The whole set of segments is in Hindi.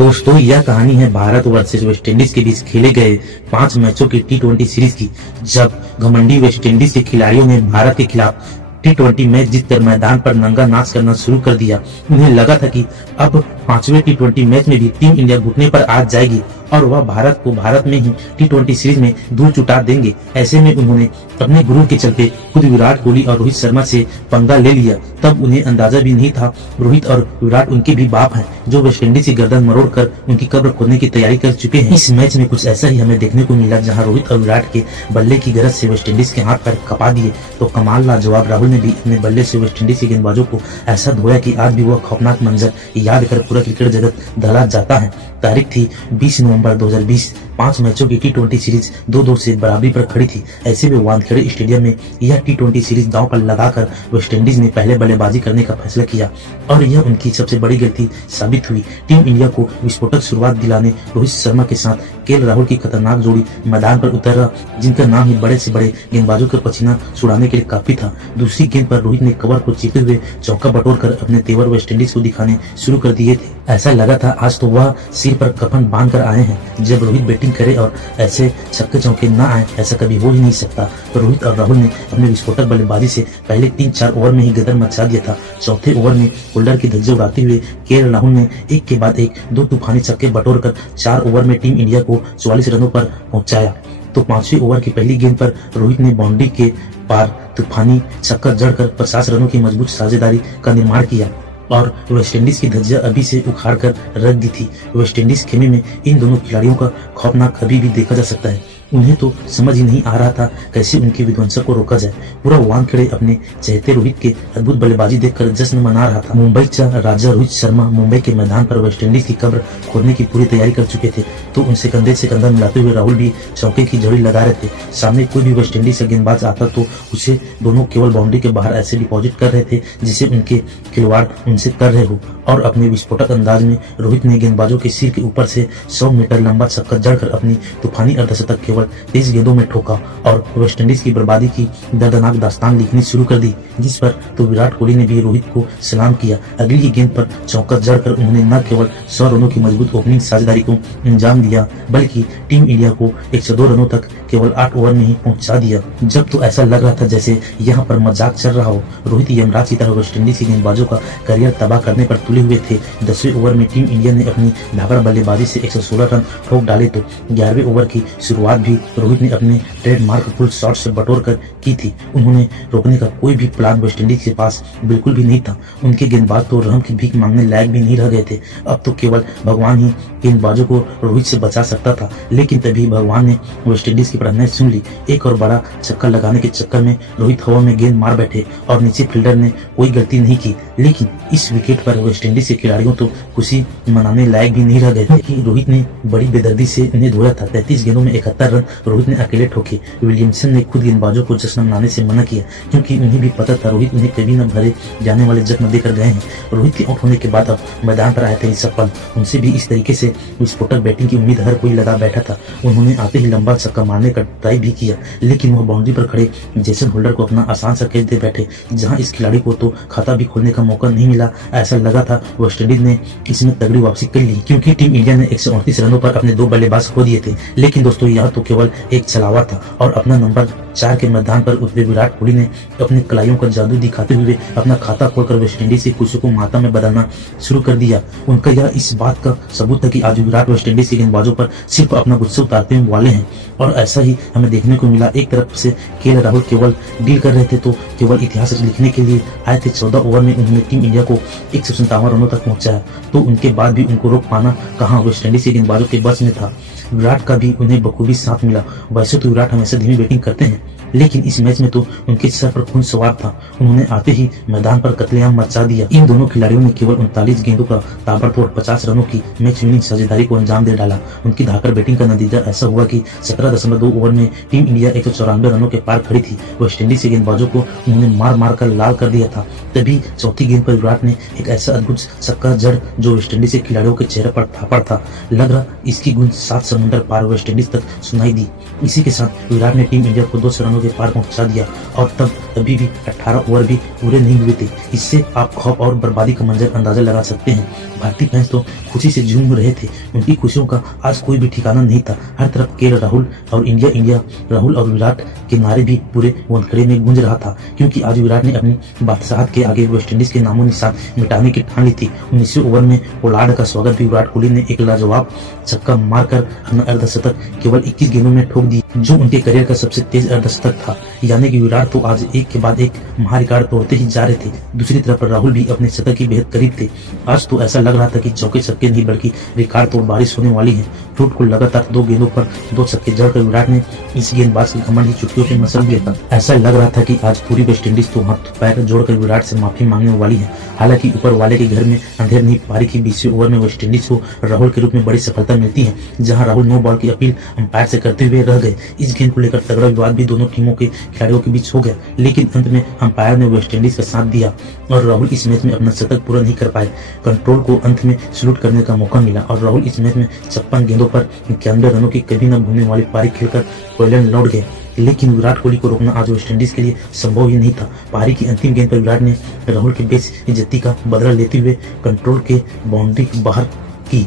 दोस्तों, यह कहानी है भारत वर्सेस वेस्टइंडीज के बीच खेले गए 5 मैचों की टी20 सीरीज की। जब घमंडी वेस्टइंडीज के खिलाड़ियों ने भारत के खिलाफ टी20 मैच जीतकर मैदान पर नंगा नाच करना शुरू कर दिया। उन्हें लगा था कि अब 5वें टी20 मैच में भी टीम इंडिया घुटने पर आ जाएगी और वह भारत को भारत में ही टी20 सीरीज में धूल चुटा देंगे। ऐसे में उन्होंने अपने गुरु के चलते खुद विराट कोहली और रोहित शर्मा से पंगा ले लिया। तब उन्हें अंदाजा भी नहीं था रोहित और विराट उनके भी बाप हैं, जो वेस्टइंडीज की गर्दन मरोड़कर उनकी कब्र खोदने की तैयारी कर चुके हैं। इस मैच में कुछ ऐसा ही हमें देखने को मिला, जहां रोहित और विराट के बल्ले की गरज से वेस्टइंडीज के हाथ पैर कपा दिए तो कमाल लाजवाब राहुल ने भी अपने बल्ले से वेस्टइंडीज के गेंदबाजों को ऐसा धोया कि आज भी वह खौफनाक मंजर याद कर पूरा क्रिकेट जगत दहला जाता है। तारीख थी 20 नवंबर 2020। 5 मैचों की टी20 सीरीज 2-2 से बराबरी पर खड़ी थी। ऐसे में वानखेड़े स्टेडियम में यह टी20 सीरीज दांव पर लगाकर वेस्टइंडीज ने पहले बल्लेबाजी करने का फैसला किया और यह उनकी सबसे बड़ी गलती साबित हुई। टीम इंडिया को विस्फोटक शुरुआत दिलाने रोहित शर्मा के साथ केएल राहुल की खतरनाक जोड़ी मैदान पर उतरा, जिनका नाम ही बड़े से बड़े गेंदबाजों का पसीना छुड़ाने के लिए काफी था। दूसरी गेंद पर रोहित ने कवर को चीरते हुए चौका बटोरकर अपने तेवर वेस्टइंडीज को दिखाने शुरू कर दिए थे। ऐसा लगा था आज तो वह सिर पर कफन बांध कर आए हैं। जब रोहित बैटिंग करे और ऐसे छक्के चौके न आए, ऐसा कभी हो ही नहीं सकता। तो रोहित और राहुल ने अपने विस्फोटक बल्लेबाजी से पहले 3-4 ओवर में ही गदर मचा दिया था। चौथे ओवर में होल्डर की धज्जे उड़ाते हुए केएल राहुल ने एक के बाद एक 2 तूफानी छक्के बटोरकर 4 ओवर में टीम इंडिया को 44 रनों पर पहुंचाया। तो 5वें ओवर की पहली गेंद पर रोहित ने बाउंड्री के पार तूफानी छक्का जड़कर 50 रनों की मजबूत साझेदारी का निर्माण किया और वेस्टइंडीज की धज्जियां अभी से उखाड़ कर रख दी थी। वेस्टइंडीज खेमे में इन दोनों खिलाड़ियों का खौफनाक अभी भी देखा जा सकता है। उन्हें तो समझ ही नहीं आ रहा था कैसे उनके विध्वंसक को रोका जाए। पूरा वानखेड़े अपने चहेते रोहित के अद्भुत बल्लेबाजी देखकर जश्न मना रहा था। मुंबई का राजा रोहित शर्मा मुंबई के मैदान पर वेस्टइंडीज की कब्र खोदने की पूरी तैयारी कर चुके थे, तो उनसे कंधे से कंधा मिलाते हुए राहुल भी चौके की झड़ी लगा रहे थे। सामने कोई भी वेस्टइंडीज का गेंदबाज आता तो उसे दोनों केवल बाउंड्री के बाहर ऐसे डिपॉजिट कर रहे थे जिसे उनके खिलवाड़ उनसे कर रहे हो। और अपने विस्फोटक अंदाज में रोहित ने गेंदबाजों के सिर के ऊपर से 100 मीटर लंबा छक्का जड़कर अपनी तूफानी अर्धशतक केवल 23 गेंदों में ठोका और वेस्टइंडीज की बर्बादी की दर्दनाक दास्तान लिखनी शुरू कर दी, जिस पर तो विराट कोहली ने भी रोहित को सलाम किया। अगली ही गेंद पर चौका जड़कर उन्होंने न केवल 100 रनों की मजबूत ओपनिंग साझेदारी को अंजाम दिया, बल्कि टीम इंडिया को 102 रनों तक केवल 8 ओवर में ही पहुंचा दिया। जब तो ऐसा लग रहा था जैसे यहाँ पर मजाक चल रहा हो। रोहित यमराज की तरह वेस्टइंडीज के गेंदबाजों का करियर तबाह करने पर तुले हुए थे। 10वें ओवर में टीम इंडिया ने अपनी धाकड़ बल्लेबाजी से 116 रन ठोक डाले, तो 11वें ओवर की शुरुआत भी रोहित ने अपने ट्रेडमार्क फुल शॉट से बटोर कर की थी। उन्होंने रोकने का कोई भी प्लान वेस्टइंडीज के पास बिल्कुल भी नहीं था। उनके गेंदबाज तो रहम की भीख मांगने लायक भी नहीं रह गए थे। अब तो केवल भगवान ही गेंदबाजों को रोहित से बचा सकता था। लेकिन तभी भगवान ने वेस्टइंडीज की प्रार्थना सुन ली। एक और बड़ा छक्का लगाने के चक्कर में रोहित हवा में गेंद मार बैठे और नीचे फील्डर ने कोई गलती नहीं की। लेकिन इस विकेट पर वेस्टइंडीज के खिलाड़ियों तो खुशी मनाने लायक भी नहीं रह गए थे। रोहित ने बड़ी बेदर्दी से उन्हें धोया था। 33 गेंदों में 71 रन रोहित ने अकेले ठोके। विलियमसन ने खुद गेंदबाजों को जश्न मनाने से मना किया, क्योंकि उन्हें भी पता था रोहित उन्हें कभी न भरे जाने वाले जख्म देकर गए हैं। रोहित के आउट होने के बाद अब मैदान पर आए थे ऋषभ पंत। उनसे भी इस तरीके से विस्फोटक बैटिंग की उम्मीद हर कोई लगा बैठा था। उन्होंने आते ही लंबा छक्का मारने का ट्राई भी किया, लेकिन वह बाउंड्री पर खड़े जेसन होल्डर को अपना आसान सा कैच दे बैठे, जहां इस खिलाड़ी को तो खाता भी खोलने का मौका नहीं मिला। ऐसा लगा था वेस्टइंडीज ने इसमें तगड़ी वापसी कर ली, क्योंकि टीम इंडिया ने 138 रनों पर अपने 2 बल्लेबाज खो दिए थे। लेकिन दोस्तों, यह तो केवल एक छलावा था और अपना नंबर 4 के मैदान पर उतरे विराट कोहली ने अपने कलाइयों का जादू दिखाते हुए अपना खाता खोलकर वेस्टइंडीज की खुशियों को माता में बदलना शुरू कर दिया। उनका यह इस बात का सबूत था कि आज विराट वेस्टइंडीज के गेंदबाजों पर सिर्फ अपना गुस्सा उतारते हुए वाले हैं। और ऐसा ही हमें देखने को मिला। एक तरफ से केएल राहुल केवल डील कर रहे थे, तो केवल इतिहास लिखने के लिए आए थे। 14 ओवर में उन्होंने टीम इंडिया को 157 रनों तक पहुंचाया, तो उनके बाद भी उनको रोक पाना कहां वेस्टइंडीज के गेंदबाजों के बस में था। विराट का भी उन्हें बखूबी साथ मिला। वैसे तो विराट हमेशा धीमी बैटिंग करते हैं, लेकिन इस मैच में तो उनके सर पर खून सवार था। उन्होंने आते ही मैदान पर कत्लेआम मचा दिया। इन दोनों खिलाड़ियों ने केवल 39 गेंदों का ताबड़तोड़ 50 रनों की मैच विनिंग साझेदारी को अंजाम दे डाला। उनकी धाकड़ बैटिंग का नतीजा ऐसा हुआ कि 17.2 ओवर में टीम इंडिया 194 रनों के पार खड़ी थी। वेस्टइंडीज के गेंदबाजों को उन्होंने मार मार कर लाल कर दिया था। तभी चौथी गेंद पर विराट ने एक ऐसा अद्भुत छक्का जड़ जो वेस्टइंडीज के खिलाड़ियों के चेहरे पर थापड़ था। लग रहा इसकी गूंज 7 समुंदर पार वेस्टइंडीज तक सुनाई दी। इसी के साथ विराट ने टीम इंडिया को 200 रनों के पार पहुंचा दिया और अभी भी 18 ओवर भी पूरे नहीं हुए थे। इससे आप खौफ और बर्बादी का मंजर अंदाजा लगा सकते हैं। भारतीय फैंस तो खुशी से झूम रहे थे। उनकी खुशियों का आज कोई भी ठिकाना नहीं था। हर तरफ के राहुल और इंडिया राहुल और विराट के नारे भी पूरे वानखेड़े में गूंज रहा था, क्योंकि आज विराट ने अपनी बादशाहत के आगे वेस्टइंडीज के नामो निशान मिटाने की ठान ली थी। 19वें ओवर में पोलार्ड का स्वागत भी विराट कोहली ने एक लाजवाब छक्का मारकर अपना अर्धशतक केवल 21 गेंदों में ठोक दी, जो उनके करियर का सबसे तेज अर्धशतक था। यानी कि विराट तो आज एक के बाद एक महारिकॉर्ड तोड़ते ही जा रहे थे। दूसरी तरफ राहुल भी अपने शतक की बेहद करीब थे। आज तो ऐसा लग रहा था कि चौके छक्के नहीं बल्कि रिकॉर्ड तोड़ बारिश होने वाली है। फ्रूट को लगातार 2 गेंदों पर 2 छक्के जड़कर विराट ने इस गेंदबाज की घमंड ही चुटकियों पे मसल दिया था। ऐसा लग रहा था कि आज पूरी वेस्टइंडीज तो हाथ पैर जोड़कर विराट से माफी मांगने वाली है। हालांकि ऊपर वाले के घर में अंधेर नहीं। पारी की 20वें ओवर में वेस्टइंडीज को राहुल के रूप में बड़ी सफलता मिलती है, जहां राहुल नो बॉल की अपील अंपायर से करते हुए रह गए। इस गेंद को लेकर तगड़ा विवाद भी दोनों टीमों के खिलाड़ियों के बीच हो गया, लेकिन अंत में अंपायर ने वेस्टइंडीज का साथ दिया और राहुल इस मैच में अपना शतक पूरा नहीं कर पाए। कंट्रोल को अंत में सलूट करने का मौका मिला और राहुल इस मैच में 56 गेंदों पर 91 रनों की कभी न भूलने वाली पारी खेलकर पोलैंड लौट गए। लेकिन विराट कोहली को रोकना आज वेस्टइंडीज के लिए संभव ही नहीं था। पारी की अंतिम गेंद पर विराट ने राहुल के बेइज्जती का बदला लेते हुए कंट्रोल के बाउंड्री बाहर की।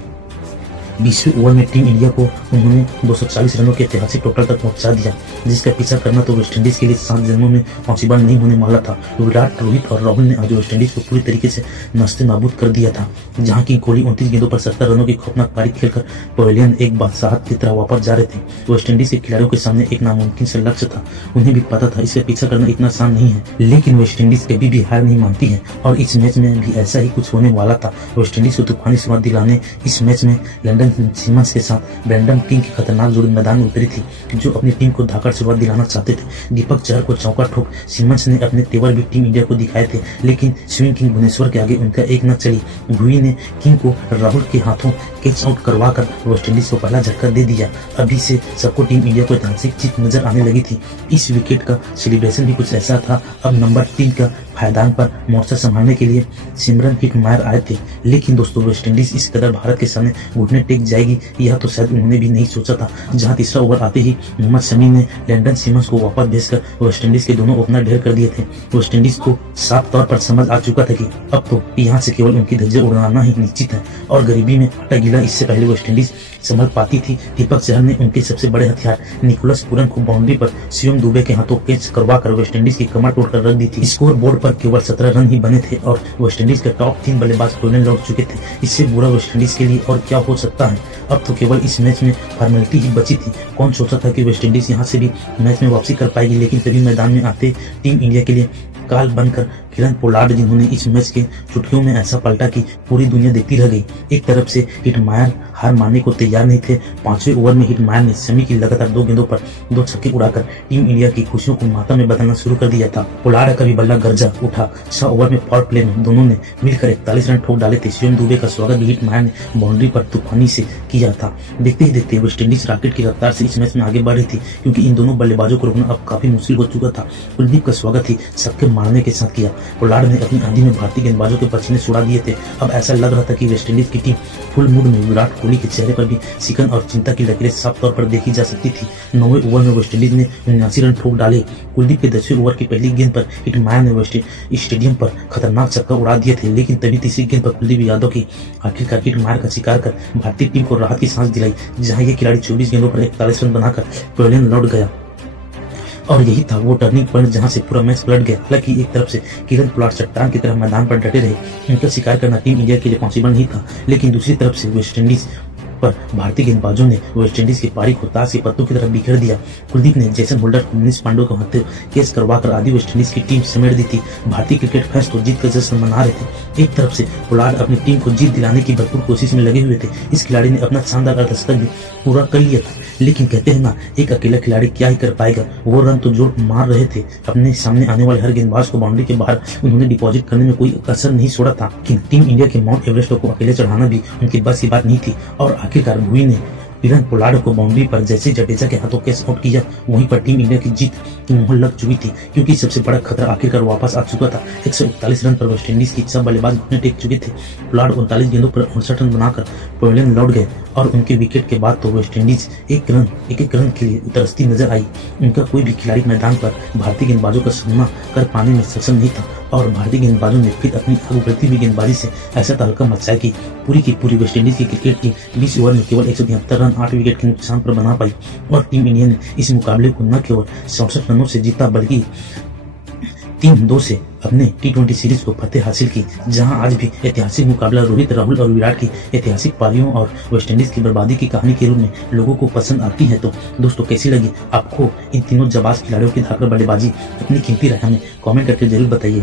20वें ओवर में टीम इंडिया को उन्होंने 240 रनों के ऐतिहासिक टोटल तक पहुंचा दिया, जिसका पीछा करना तो वेस्टइंडीज के लिए 7 जन्मों में पॉसिबल नहीं होने वाला था। विराट, रोहित और राहुल ने आज वेस्टइंडीज को पूरी तरीके से नस्ते नाबूद कर दिया था। जहां की कोहली 29 गेंदों पर 70 रनों की खौफनाक पारी खेलकर पवेलियन एक बादशाहत की तरह वापस जा रहे थे। वेस्टइंडीज के खिलाड़ियों के सामने एक नामुमकिन से लक्ष्य था। उन्हें भी पता था इसका पीछा करना इतना आसान नहीं है, लेकिन वेस्टइंडीज कभी भी हार नहीं मानती है और इस मैच में भी ऐसा ही कुछ होने वाला था। वेस्टइंडीज को तूफानी शुरुआत दिलाने इस मैच में लैंडन सिमंस के साथ ब्रेंडन किंग की खतरनाक जोड़ी मैदान में उतरी थी, जो अपनी टीम को धाकड़ शुरुआत दिलाना चाहते थे। दीपक चहर को चौका ठोक सिमंस ने अपने तेवर भी टीम इंडिया को दिखाए थे, लेकिन स्विंग किंग भुवनेश्वर के आगे उनका एक न चली। भुवी ने किंग को राहुल के हाथों कैच आउट करवाकर वेस्टइंडीज को पहला झटका दे दिया। अभी से सबको टीम इंडिया को ऐतिहासिक जीत नजर आने लगी थी। इस विकेट का सेलिब्रेशन भी कुछ ऐसा था। अब नंबर 3 का पायदान पर मोर्चा संभालने के लिए सिमरन हिटमायर आए थे, लेकिन दोस्तों वेस्टइंडीज इस कदर भारत के सामने घुटने टेक जाएगी यह तो शायद उन्होंने भी नहीं सोचा था। जहां तीसरा ओवर आते ही मोहम्मद शमी ने लैंडन सिमंस को वापस भेजकर वेस्टइंडीज के दोनों ओपनर ढेर कर दिए थे। वेस्टइंडीज को साफ तौर पर समझ आ चुका था कि अब तो यहाँ से केवल उनकी धज्जियां उड़ाना ही निश्चित है और गरीबी में आटा गीला इससे पहले वेस्टइंडीज संभल पाती थी। दीपक चहर ने उनके सबसे बड़े हथियार निकोलस पूरन को बाउंड्री पर शिवम दुबे के हाथों कैच करवाकर वेस्टइंडीज की कमर तोड़कर रख दी थी। स्कोर बोर्ड पर केवल 17 रन ही बने थे और वेस्टइंडीज के टॉप 3 बल्लेबाज पोलैंड लौट चुके थे। इससे बुरा वेस्टइंडीज के लिए और क्या हो सकता है। अब तो केवल इस मैच में फॉर्मेलिटी ही बची थी। कौन सोचा था कि वेस्टइंडीज यहाँ से भी मैच में वापसी कर पाएगी, लेकिन तभी मैदान में आते टीम इंडिया के लिए काल बनकर किरण पोलार्ड, जिन्होंने इस मैच के चुटकियों में ऐसा पलटा कि पूरी दुनिया देखती रह गई। एक तरफ से हिटमायर हार मानने को तैयार नहीं थे। 5वें ओवर में हिटमायर ने शमी की लगातार 2 गेंदों पर 2 छक्के उड़ाकर टीम इंडिया की खुशियों को माता में बदलना शुरू कर दिया था। पोलार्ड का भी बल्ला गर्जा उठा। 6 ओवर में पावर प्ले में दोनों ने मिलकर 41 रन ठोक डाले थे। शिवम दुबे का स्वागत भी हिटमायर ने बाउंड्री पर तूफानी से किया था। देखते ही देखते वेस्टइंडीज रॉकेट की रफ्तार से इस मैच में आगे बढ़ रही थी, क्योंकि इन दोनों बल्लेबाजों को रोकना अब काफी मुश्किल हो चुका था। कुलदीप का स्वागत ही सबके मारने के साथ किया। पोलार्ड ने अपनी आंधी में भारतीय गेंदबाजों के पसीने छुड़ा दिए थे। अब ऐसा लग रहा था कि वेस्टइंडीज की टीम फुल मूड में। विराट कोहली के चेहरे पर भी शिकन और चिंता की लकीरें साफ तौर पर देखी जा सकती थी। 9वें ओवर में वेस्टइंडीज ने 79 रन ठोक डाले। कुलदीप के 10वें ओवर की पहली गेंद पर हिटमायर ने स्टेडियम पर खतरनाक छक्का उड़ा दिए थे, लेकिन तभी तीसरी गेंद पर कुलदीप यादव की आखिरकार हिटमायर का शिकार कर भारतीय टीम को राहत की सांस दिलाई, जहां ये खिलाड़ी 24 गेंदों पर 41 रन बनाकर पोलैंड लौट गया। और यही था वो टर्निंग पॉइंट जहां से पूरा मैच पलट गया। हालांकि एक तरफ से किरण पोलार्ड चट्टान की तरह मैदान पर डटे रहे, उनका शिकार करना टीम इंडिया के लिए पॉसिबल नहीं था, लेकिन दूसरी तरफ से वेस्टइंडीज पर भारतीय गेंदबाजों ने वेस्टइंडीज की पारी को ताश के पत्तों की तरह बिखेर दिया। कुलदीप ने जैसन होल्डर को मनीष पांडे को हाथे कैच करवाकर आधी वेस्टइंडीज की टीम समेट दी थी। भारतीय क्रिकेट फैंस तो जीत का जश्न मना रहे थे। एक तरफ से पोलार्ड अपनी टीम को जीत दिलाने की भरपूर कोशिश में लगे हुए थे। इस खिलाड़ी ने अपना शानदार अर्धशतक भी पूरा कर लिया था, लेकिन कहते हैं ना, एक अकेला खिलाड़ी क्या ही कर पाएगा। वो रन तो जोर मार रहे थे। अपने सामने आने वाले हर गेंदबाज को बाउंड्री के बाहर उन्होंने डिपॉजिट करने में कोई कसर नहीं छोड़ा था। लेकिन टीम इंडिया के माउंट एवरेस्ट को अकेले चढ़ाना भी उनकी बस की बात नहीं थी और आखिरकार भुवी ने किरण पोलार्ड को बाउंड्री पर जैसे जडेजा के हाथों कैच आउट किया, वहीं पर टीम इंडिया की जीत की मुहर लग चुकी थी, क्योंकि सबसे बड़ा खतरा आखिरकार वापस आ चुका था। 141 रन पर वेस्टइंडीज की सब बल्लेबाज घुटने टेक चुके थे। पोलार्ड 39 गेंदों पर 59 रन बनाकर पवेलियन लौट गए और उनके विकेट के बाद तो वेस्टइंडीज एक एक रन के लिए उतरती नजर आई। उनका कोई भी खिलाड़ी मैदान पर भारतीय गेंदबाजों का सामना कर पाने में सक्षम नहीं था और भारतीय गेंदबाजों ने फिर अपनी आगे बढ़ती हुई गेंदबाजी से ऐसा तहलका मचाया कि पूरी की पूरी वेस्टइंडीज की क्रिकेट टीम 20 ओवर में केवल 173 रन 8 विकेट के नुकसान पर बना पाई और टीम इंडिया ने इस मुकाबले को न केवल 67 रनों से जीता बल्कि 3-2 से अपने T20 सीरीज को फतेह हासिल की, जहां आज भी ऐतिहासिक मुकाबला रोहित, राहुल और विराट की ऐतिहासिक पारियों और वेस्टइंडीज की बर्बादी की कहानी के रूप में लोगों को पसंद आती है। तो दोस्तों, कैसी लगी आपको इन तीनों जाबाज खिलाड़ियों की धाकड़ बल्लेबाजी? अपनी कीमती राय हमें कमेंट करके जरूर बताइए।